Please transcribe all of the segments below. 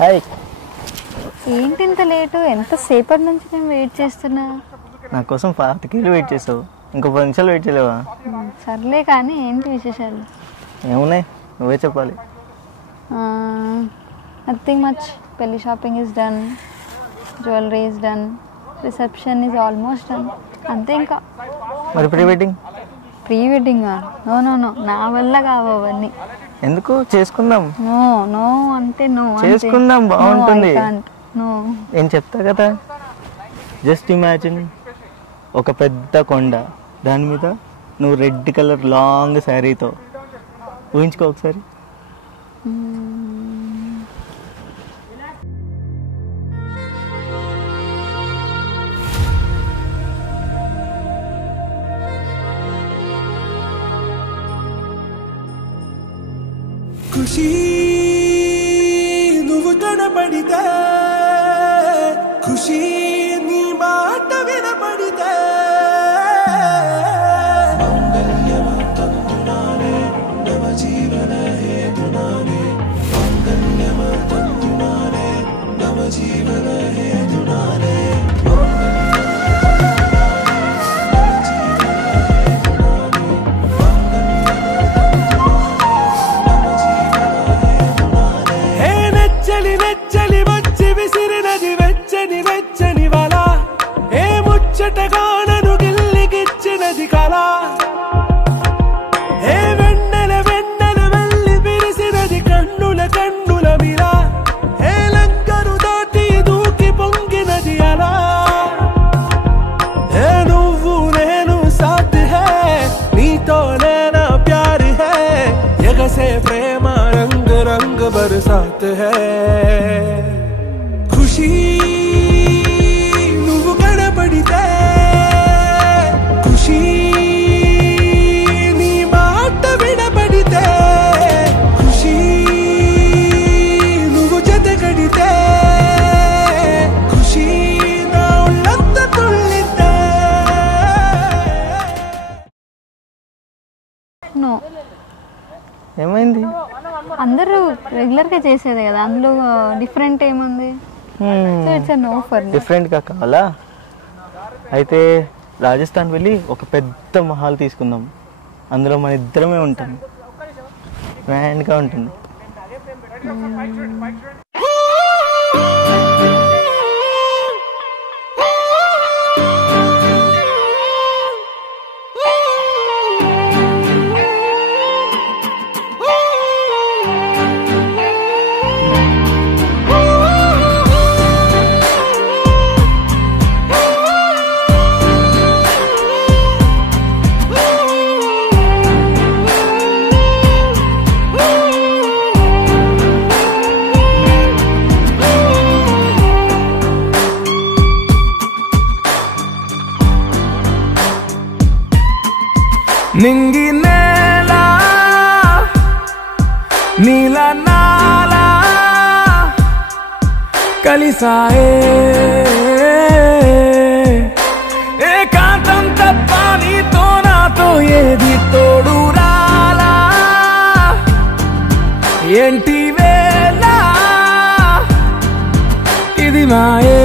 Hi. ఏంటి ఇంత late? ఎంతసేపటి నుంచి నేను వెయిట్ చేస్తున్నా. నా కోసం 40 కిలో వెయిట్ చేసావు, ఇంకో 10 నిమిషాలు వెయిట్ చేయలేవా? సర్లే కానీ ఏంటి విశేషాలు? ఏమున్నాయి, నువ్వే చెప్పాలి. Nothing much. పెళ్లి shopping is done, jewellery is done, reception is almost done. అంతే. ఇంకా మరి pre wedding? Pre wedding no no no, నా వల్ల కావు అవన్నీ. ఎందుకు? చేసుకుందాం. నో నో అంటే నో. చేసుకుందాం, బాగుంటుంది. నో, నేను చెప్తా కదా. జస్ట్ ఇమాజిన్, ఒక పెద్ద కొండ, దాని మీద నువ్వు రెడ్ కలర్ లాంగ్ శారీతో. ఊహించుకో ఒకసారి. ఖుషి నువ్వు కనపడితే, ఖుషి నీ మాట వినపడితే, మంగళ్యమ తంతునానే నవ జీవన హేతునానే, మంగళ్యమ తంతునానే నవ జీవన హేతునానే. ముచ్చటగానను గిల్లిగిచ్చినది కళ, ఏ వెన్నెల వెన్నెల వెళ్ళి విరిసినది కన్నుల కన్నుల మిలా, ఏ లంకరు దాటి దూకి పొంగినది అలా. ఏ నువ్వు నేను సాథ్ హై, నీతోనే నా ప్యార్ హై, ఎగసే ప్రేమ రంగ్ రంగ్ బరసాత్ హై. ఖుషి పడితే, ఖుషి నీ మాట వినపడితే, ఖుషి నువ్వు జత కడితే, ఖుషి నా ఒళ్ళంత తుళ్ళితే. నో. ఏమైంది? అందరూ రెగ్యులర్గా చేసేదే కదా, అందులో డిఫరెంట్ ఏముంది? నో ఫర్. డిఫరెంట్గా కావాలా? అయితే రాజస్థాన్ వెళ్ళి ఒక పెద్ద మహల్ తీసుకుందాం, అందులో మన ఇద్దరమే ఉంటాం, గ్రాండ్గా ఉంటుంది. నింగి నేల నీల నాల కలిసాయే, ఏకాంతం తప్ప నీతో నాతో ఏది తోడు రాలా, ఏంటి వేళ ఇది మాయే.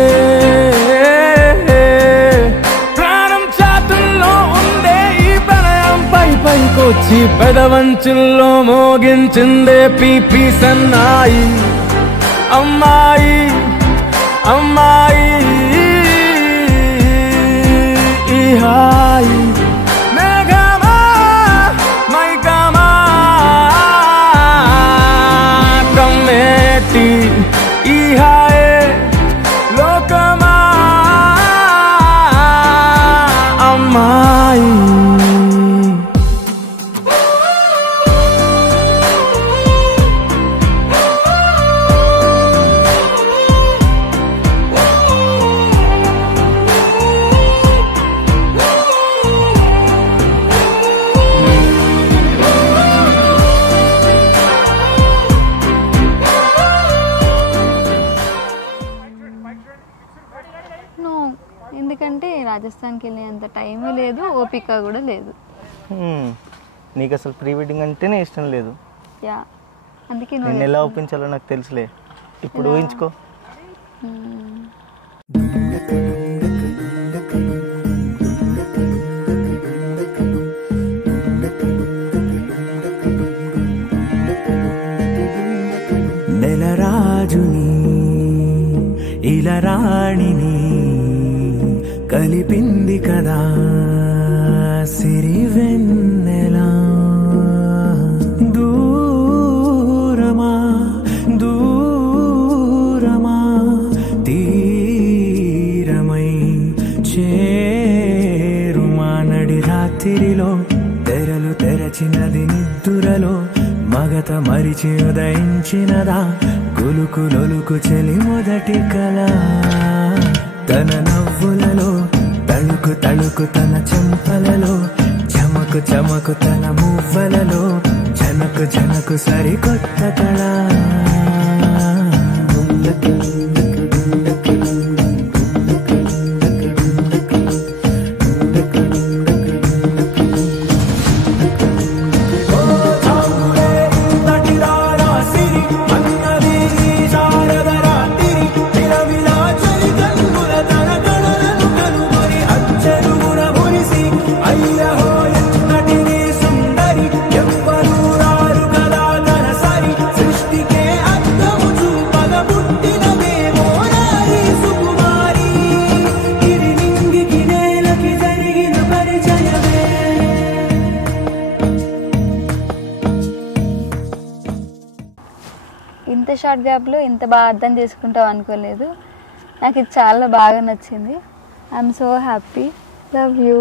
పైకొచ్చి పెదవంచుల్లో మోగించిందే పీపీ సన్నాయి, అమ్మాయి అమ్మాయి ఈ హాయి. మేఘమా మైకమా కమ్మేటి ఈ హాయే, లోకమా అమ్మాయి. ఎందుకంటే రాజస్థాన్కి వెళ్ళే అంత టైం లేదు, ఓపిక కూడా లేదు. నీకు అసలు ప్రీ వెడ్డింగ్ అంటేనే ఇష్టం లేదు. యా, అందుకే నేను ఎలా ఒప్పించాలో నాకు తెలుసులే. ఇప్పుడు ఊహించుకో. నెలరాజుని ఇలా రాణిని కలిపింది కదా సిరివెన్నెలా. దూరమా దూరమా తీరమై చేరుమా నడి రాత్రిలో తెరలు తెరచినది నిద్దురలో మగత మరిచి ఉదయించినదా కులుకులొలుకు చెలి మొదటి కళ. తన నవ్వులలో తళుకు తళుకు తన చెంపలలో చమకు చమకు తన మువ్వలలో జనకు జనకు సరికొత్త కళ. ఇంత షార్ట్ గ్యాప్లో ఇంత బాగా అర్థం చేసుకుంటావు అనుకోలేదు. నాకు ఇది చాలా బాగా నచ్చింది. I'm so happy. Love you.